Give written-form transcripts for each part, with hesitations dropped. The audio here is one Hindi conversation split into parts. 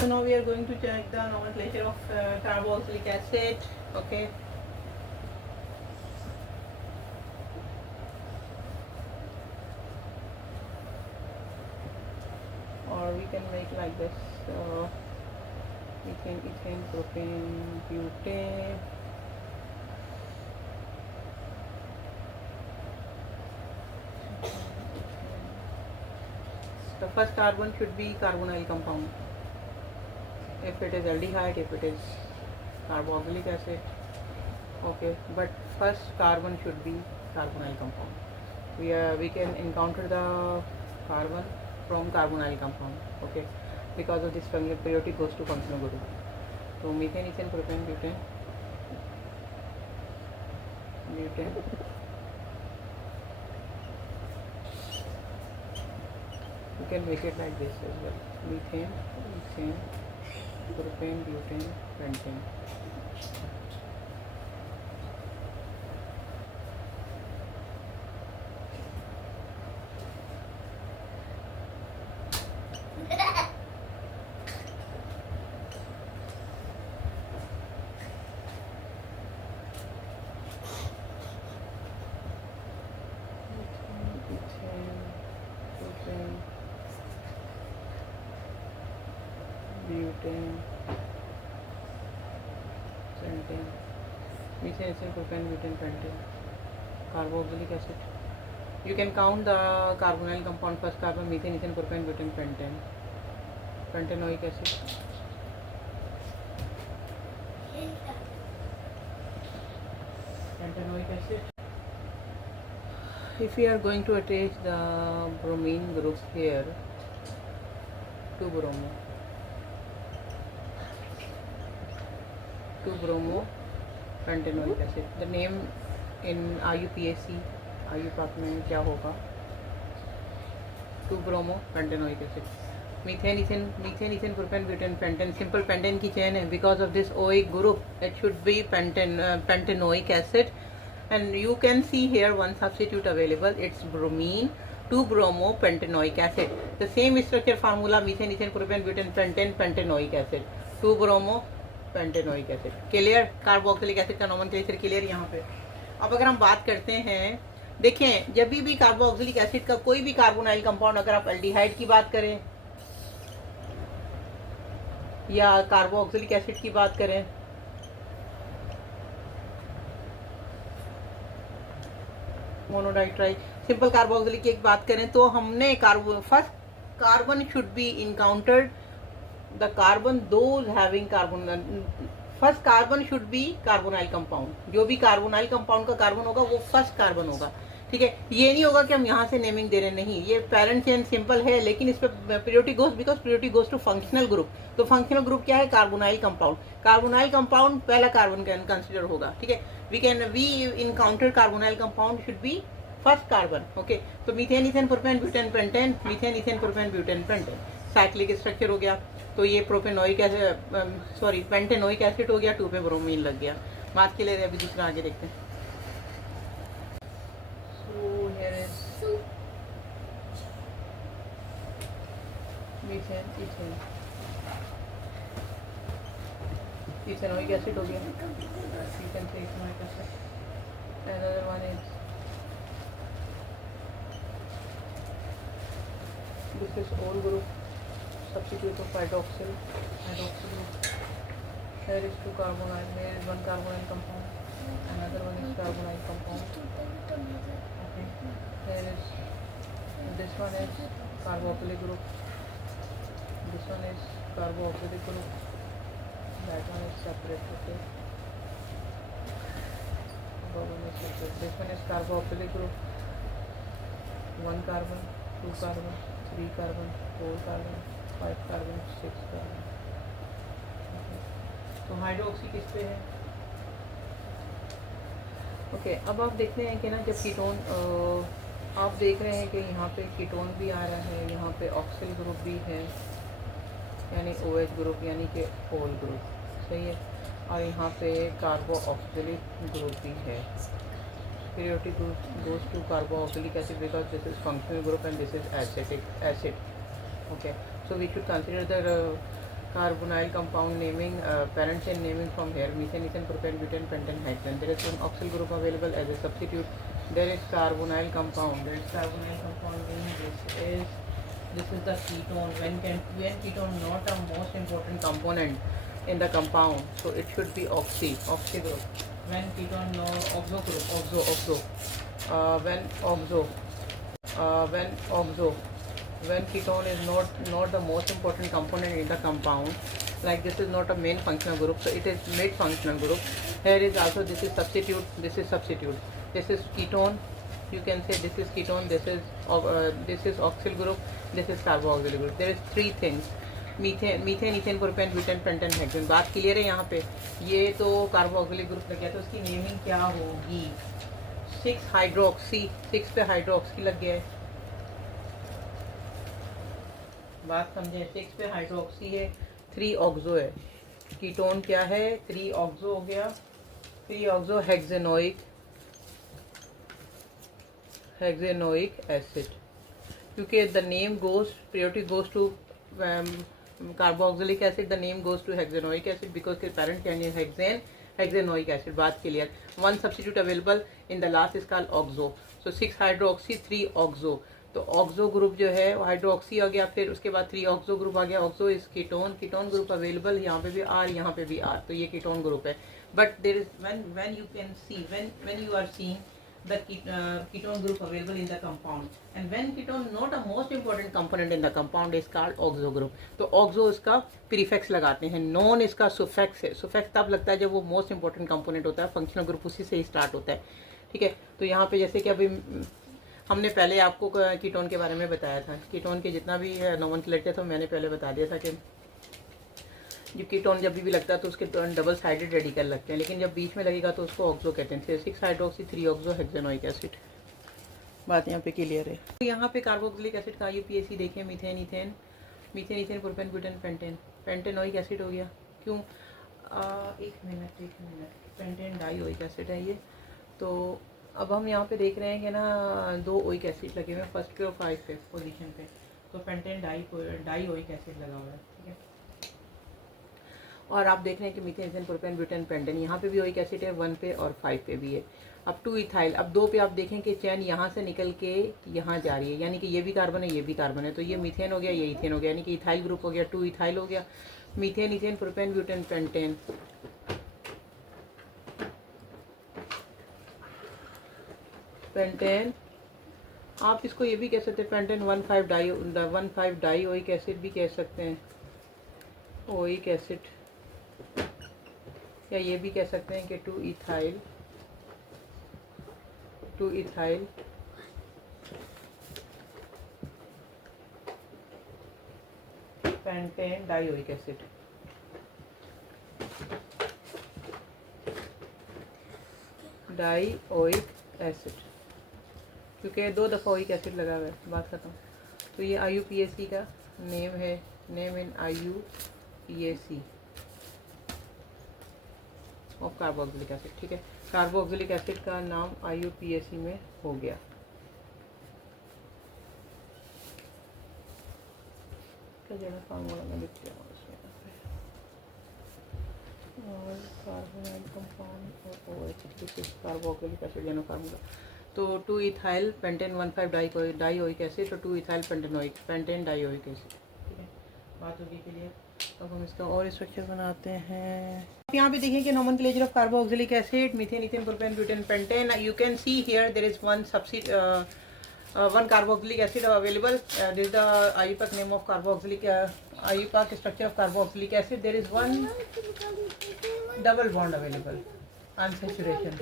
So now we are going to check the nomenclature of carboxylic acid. Okay. Or we can make like this. Ethane, ethane, propane, butane. The first carbon should be carbonyl compound. If it is aldehyde, if it is carboxylic acid, okay. But first carbon should be carbonyl compound. We can encounter the carbon from carbonyl compound, okay. Because of this periodic goes to functional group. So methane, ethane, propane, butane, butane. You can make it like this as well. Methane, ethane, propane, butane, pentane. Butane, pentane, methane, ethane, propane, butane, pentane, carboxylic acid. You can count the carbonyl compound first carbon, methane, ethane, propane, butane, pentane, pentanoic acid. Pentanoic acid. If we are going to attach the bromine group here, 2-bromo. 2-bromo pentanoic acid. The name in IUPAC, IUPAC में क्या होगा? 2-bromo pentanoic acid. Methane, ethane, propane, butane, pentane. Simple pentane की chain है. Because of this OH group, it should be pentanoic acid. And you can see here one substitute available. It's bromine, 2-bromo pentanoic acid. The same structure formula: methane, ethane, propane, butane, pentane, pentanoic acid. 2-bromo pentanoic acid. Clear. Carboxylic acid का नोमेनक्लेचर क्लियर यहाँ पे. अब अगर हम बात करते हैं, देखें, जब भी कार्बोक्सिलिक एसिड का कोई भी कार्बोनाइल कंपाउंड, अगर आप एल्डिहाइड की बात करें या कार्बोक्सिलिक एसिड की बात करें, मोनोडाइट्राइल, सिंपल कार्बोक्सिलिक की बात करें, तो हमने first carbon should be encountered the carbon those having carbon first carbon should be carbonyl compound. जो भी carbonyl compound का कार्बन होगा वो फर्स्ट कार्बन होगा. ठीक है. ये नहीं होगा कि हम यहाँ से नेमिंग दे रहे, नहीं, ये पेरेंट चेन सिंपल है, लेकिन इस पर periodic goes, because periodic goes to functional group. तो फंक्शनल ग्रुप क्या है? Carbonyl compound. कार्बोनाइल कंपाउंड पहला कार्बन कंसिडर होगा. ठीक है. We encounter carbonyl compound should be first carbon. Okay. तो methane, ethane, propane, butane, pentane, methane, ethane, propane, butane, pentane, cyclic structure हो गया. तो ये propanoic acid, sorry, pentanoic acid हो गया. 2 पे ब्रोमीन लग गया. बात के लिए अभी दूसरा आगे देखते हैं. So here is methane, ethane, ethanoic acid हो गया. You can say ethanoic acid. Another one is this is all group. Substitute of hydroxyl group. Here is 2 carbonyl. Here is 1 carbonyl compound. Another one is carbonyl compound. Okay. Here is this one is carboxylic group. This one is carboxylic group. That one is separate. Okay. One is separate. This one is carboxylic group. 1 carbon, 2 carbon, 3 carbon, 4 carbon, 5 carbon, 6 carbon. तो हाइड्रोक्सी किस पे है? ओके. अब आप देखते हैं कि ना, जब कीटोन, आप देख रहे हैं कि यहाँ पे कीटोन भी आ रहा है, यहाँ पे ऑक्सिल ग्रुप भी है, यानी OH ग्रुप, यानी कि ओल ग्रुप. सही है. और यहाँ पे कार्बो ऑक्सिलिक ग्रुप भी है. periodic group goes to carboxylic acid because this is functional group and this is acetic acid. Okay. So we should consider the carbonyl compound naming, parent chain naming from here: methane, ethane, propane, butane, pentane, hexane. There is one oxyl group available as a substitute. There is carbonyl compound. There is carbonyl compound in this is the ketone. When ketone not a most important component in the compound, so it should be oxy group. When ketone no oxo group, when ketone is not the most important component in the compound, like this is not a main functional group, so it is mid functional group. Here is also, this is substitute, this is substitute, this is ketone, you can say this is ketone, this is oxyl group, this is carboxyl group. There is three things: methane, ethane, propane, butane, pentane, hexane. बात क्लियर है यहाँ पे? ये तो कार्बोक्सिलिक ग्रुप लग गया, तो उसकी नेमिंग क्या होगी? 6 हाइड्रोक्सी, 6 पे हाइड्रोक्सी लग गया है. बात समझे? 6 पे हाइड्रोक्सी है, 3 ऑक्सो है. कीटोन क्या है? 3 ऑक्सो हो गया. 3 ऑक्सो हेक्सेनोइक एसिड. क्योंकि the name goes, priority goes to carboxylic acid, the name goes to hexanoic acid because the parent chain is hexanoic acid. बात clear? One substitute available in the last is called oxo. So 6 hydroxy, 3 oxo. तो ऑक्सो ग्रुप जो है हाइड्रोक्सी आ गया, फिर उसके बाद 3 ऑक्सो ग्रुप आ गया. Oxo is ketone, ketone group available यहाँ पे भी आर, यहाँ पे भी आर, तो ये कीटोन ग्रुप है. But there is when you can see, when you are seeing the ketone group available in the compound, and when ketone not a most important component in the compound is called oxo group. तो oxo इसका प्रीफिक्स लगाते हैं, नॉन इसका सुफिक्स है. सुफिक्स तब लगता है जब वो मोस्ट इंपॉर्टेंट कंपोनेंट होता है, फंक्शनल ग्रुप उसी से ही स्टार्ट होता है. ठीक है, तो यहाँ पे जैसे कि अभी हमने पहले आपको कीटोन के बारे में बताया था. कीटोन के जितना भी नोमेनक्लेचर था मैंने पहले बता दिया था कि जब कीटोन जब भी लगता है तो उसके डबल साइडेड रेडिकल लगते हैं, लेकिन जब बीच में लगेगा तो उसको ऑक्सो कहते हैं. 6 हाइड्रोक्सी, 3 ऑक्सो हेक्सेनोइक एसिड. बात यहाँ पे क्लियर है. तो यहाँ पे कार्बोक्सिलिक एसिड का IUPAC देखिए: methane, ethane, propane, butane, pentane. Pentanoic acid हो गया. क्यों? एक मिनट, पेंटेन डाइओइक एसिड है ये. तो अब हम यहाँ पे देख रहे हैं कि ना 2 ओइक एसिड लगे हुए हैं फर्स्ट पे और 5 पे पोजीशन पे. तो पेंटेन डाइओइक एसिड लगा हुआ है. ठीक है, और आप देख रहे हैं कि methane, ethane, propane, butane, pentane, यहाँ पे भी ओइक एसिड है 1 पे और 5 पे भी है. अब 2 इथाइल, अब 2 पे आप देखें कि चैन यहाँ से निकल के यहाँ जा रही है, यानी कि ये भी कार्बन है, ये भी कार्बन है. तो ये मीथेन हो गया, ये ईथेन हो गया, यानी कि इथाइल ग्रुप हो गया. 2 इथाइल हो गया. Methane, ethane, propane, butane, pentane. Pentane आप इसको ये भी कह सकते हैं, पेंटेन 1,5 डाइओइक एसिड भी कह सकते हैं, ओइक एसिड. या ये भी कह सकते हैं कि 2 ethyl pentane dioic acid. Dioic acid क्योंकि 2 दफ़ा ओइक एसिड लगा हुआ है. बात खत्म. तो ये IUPAC का नेम है, name in IUPAC of carboxylic acid. ठीक है, कार्बोक्सिलिक एसिड का नाम IUPAC में हो गया. फार्मूला में लिख दिया और कार्बोनाइल कंपाउंड और OH, कार्बोक्सिलिक एसिड यानी फार्मूला. तो 2 इथाइल पेंटेन 1,5 डाइओइक एसिड, तो 2 इथाइल पेंटेन डाइओइक एसिड. ठीक है, बात होगी क्लियर. अब हम इसका और स्ट्रक्चर बनाते हैं. यहाँ पे देखें कि nomenclature of carboxylic acid: methane, ethane, propane, butane, pentane. You can see here there is one carboxylic acid available. This is the IUPAC name of carboxylic IUPAC structure of carboxylic acid. There is one double bond available, unsaturation.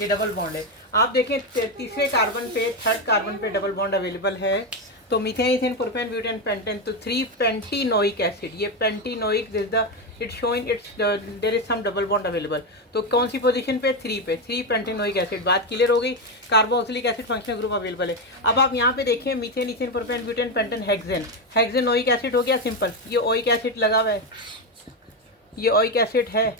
ये डबल बॉन्ड है. आप देखें तीसरे कार्बन पे, थर्ड कार्बन पे डबल बॉन्ड अवेलेबल है. तो methane, ethane, propane, butane, pentane, तो 3 पेंटीनोइक एसिड. ये pentenoic, this the it's showing it's there is some double bond available. तो कौन सी पोजीशन पे? 3 पे. 3 पेंटीनोइक एसिड. बात क्लियर हो गई. Carboxylic acid functional group available है. अब आप यहाँ पे देखें methane, ethane, propane, butane, pentane, hexanoic acid हो गया. सिंपल, ये ओइक एसिड लगा हुआ है, ये ओइक एसिड है,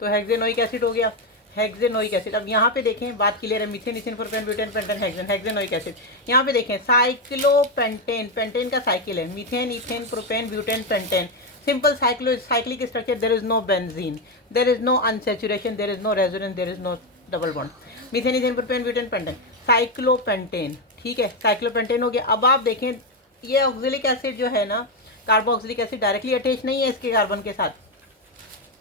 तो हेक्सेनोइक एसिड हो गया. Hexanoic acid. अब यहाँ पे देखें, बात क्लियर है. Methane, ethane, propane, butane, pentane, hexanoic acid. यहाँ पे देखें साइक्लोपेंटेन, पेंटेन का साइकिल है. Methane, ethane, propane, butane, pentane. Simple cyclic structure, there is no benzene, there is no unsaturation, there is no resonance, there is no double bond. Methane, ethane, propane, butane, pentane, cyclopentane, ठीक है, साइक्लोपेंटेन हो गया। अब आप देखें ये ऑक्जेलिक एसिड जो है ना, कार्बोक्सिलिक एसिड डायरेक्टली अटैच नहीं है इसके कार्बन के साथ,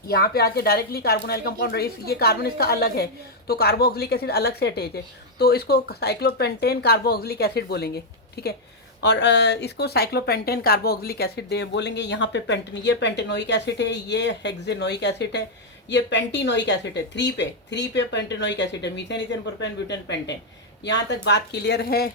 यहाँ पे आके डायरेक्टली कार्बोनाइल कंपाउंड, ये कार्बन इसका अलग है तो कार्बोक्सिलिक एसिड अलग से अटैच है, तो इसको साइक्लोपेंटेन कार्बोक्सिलिक एसिड बोलेंगे, ठीक है। और इसको साइक्लोपेंटेन कार्बोक्सिलिक एसिड बोलेंगे। यहाँ पे पेंटेन, ये पेंटेनोइक एसिड है, ये हेक्सेनोइक एसिड है, ये पेंटीनोइक एसिड है, 3 पे पेंटेनोइक एसिड है, methane, ethane, propane, butane, pentane. यहाँ तक बात क्लियर है।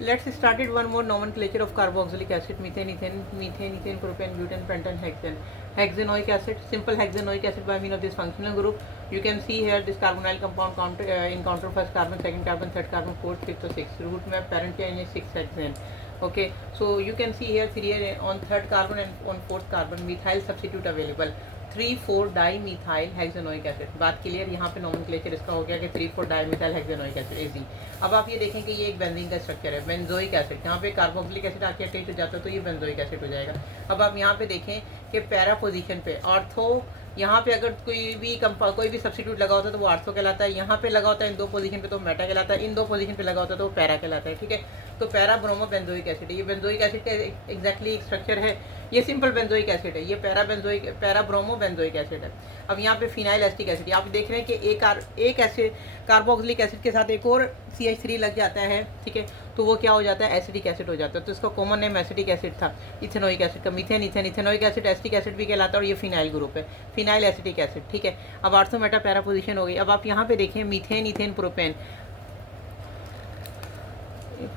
Let's start it one more nomenclature of carboxylic acid, methane, ethane, propane, butane, pentane, hexane. Hexanoic acid, simple hexanoic acid by means of this functional group. You can see here this carbonyl compound encounter first carbon, second carbon, third carbon, fourth, fifth, or sixth. Root map parent chain is 6 hexane. Okay, so you can see here 3 on third carbon and on fourth carbon methyl substitute available. 3,4-dimethyl hexanoic acid. बात क्लियर। यहाँ पे नोमेनक्लेचर इसका हो गया कि 3,4-dimethyl हेक्सेनोइक एसिड इजी। अब आप ये देखें कि ये एक बेंजीन का स्ट्रक्चर है, बेंजोइक एसिड। यहाँ पे कार्बोक्सिलिक एसिड आके अटैच हो जाता है तो ये बेंजोइक एसिड हो जाएगा। अब आप यहाँ पे देखें कि पैरा पोजीशन पे ऑर्थो, यहाँ पे अगर कोई भी सब्स्टिट्यूट लगा होता है तो वो आर्थो कहलाता है, यहाँ पे लगा होता है इन 2 पोजीशन पे तो मेटा कहलाता है, इन 2 पोजीशन पे लगा होता है तो वो पैरा कहलाता है, ठीक है। तो पैरा ब्रोमो बेंजोइक एसिड है, ये बेंजोइक एसिड का एग्जैक्टली एक स्ट्रक्चर है। ये सिंपल बेंजोइक एसिड है, ये पैरा ब्रोमो बेंजोइक एसिड है। अब यहाँ पे फिनाइल एसिटिक एसिड, आप देख रहे हैं कि एक एसिड कार्बोक्सिलिक एसिड के साथ एक और CH3 लग जाता है, ठीक है, तो वो क्या हो जाता है, एसिटिक एसिड हो जाता है। तो इसका कॉमन नेम एसिटिक एसिड था इथेनोइक एसिड का। Methane, ethane, ethanoic acid acetic acid भी कहलाता है और ये फिनाइल ग्रुप है, फिनाइल एसिटिक एसिड, ठीक है। अब आर्थो मेटा पैरा पोजीशन हो गई। अब आप यहाँ पे देखें methane, ethane, propane,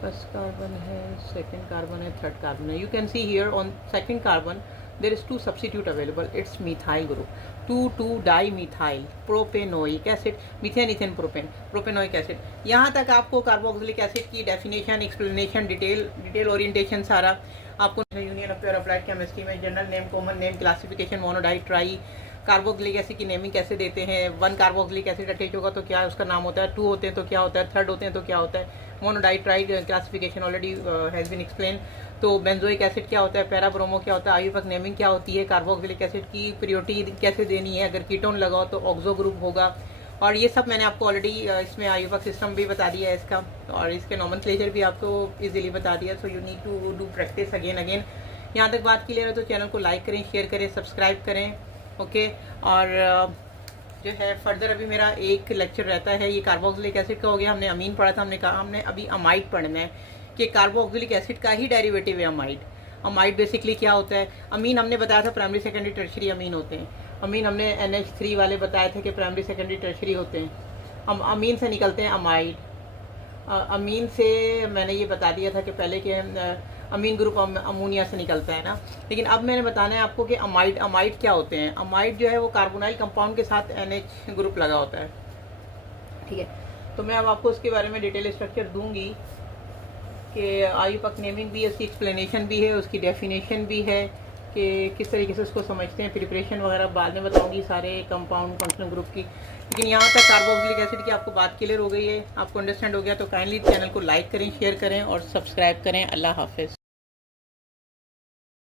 first carbon है, सेकंड कार्बन है, थर्ड कार्बन है। You can see here on second carbon there is 2 substitute available, it's methyl group, 2,2-dimethyl propanoic acid, methane, ethane, propane, propanoic acid. यहाँ तक आपको कार्बोक्सिलिक एसिड की डेफिनेशन, एक्सप्लेनेशन, डिटेल ओरिएंटेशन सारा आपको union of pure applied chemistry में general name, common name, classification, mono di, tri, carboxylic acid की नेमिंग कैसे देते हैं, 1 कार्बोक्सिलिक एसिड अटैच होगा तो क्या उसका नाम होता है, 2 होते हैं तो क्या होता है, 3rd होते हैं तो क्या होता है, mono di, tri classification already has been explain. तो बेंजोइक एसिड क्या होता है, पैरा ब्रोमो क्या होता है, आयुपक नेमिंग क्या होती है, कार्बोक्सिलिक एसिड की प्रियोरिटी कैसे देनी है, अगर कीटोन लगाओ तो ऑक्सो ग्रुप होगा, और ये सब मैंने आपको ऑलरेडी इसमें आयुपक सिस्टम भी बता दिया है इसका, और इसके नोमेनक्लेचर भी आपको इजीली बता दिया। So you need to do practice again. यहाँ तक बात क्लियर है तो चैनल को लाइक करें, शेयर करें, सब्सक्राइब करें, ओके। और जो है फर्दर अभी मेरा एक लेक्चर रहता है, ये कार्बोक्सिलिक एसिड का हो गया, हमने अमीन पढ़ा था, हमने कहा हमने अभी अमाइड पढ़ना है कि कार्बोक्सिलिक एसिड का ही डेरिवेटिव है अमाइड। अमाइड बेसिकली क्या होता है, अमीन हमने बताया था प्राइमरी, सेकेंडरी, टर्शरी अमीन होते हैं। अमीन हमने NH3 वाले बताए थे कि प्राइमरी, सेकेंडरी, टर्शरी होते हैं। हम अमीन से निकलते हैं अमाइड। अमीन से मैंने ये बता दिया था कि पहले के अमीन ग्रुप अमोनिया से निकलता है ना, लेकिन अब मैंने बताना है आपको कि अमाइड क्या होते हैं। अमाइड जो है वो कार्बोनाइल कंपाउंड के साथ NH ग्रुप लगा होता है, ठीक है। तो मैं अब आपको उसके बारे में डिटेल स्ट्रक्चर दूंगी कि आयुपक नेमिंग भी है, उसकी एक्सप्लेनेशन भी है, उसकी डेफिनेशन भी है कि किस तरीके से उसको समझते हैं, प्रिपरेशन वगैरह बाद में बताऊंगी सारे कंपाउंड फंक्शनल ग्रुप की। लेकिन यहाँ तक कार्बोक्सिलिक एसिड की आपको बात क्लियर हो गई है, आपको अंडरस्टैंड हो गया, तो काइंडली चैनल को लाइक करें, शेयर करें और सब्सक्राइब करें। अल्लाह हाफिज़।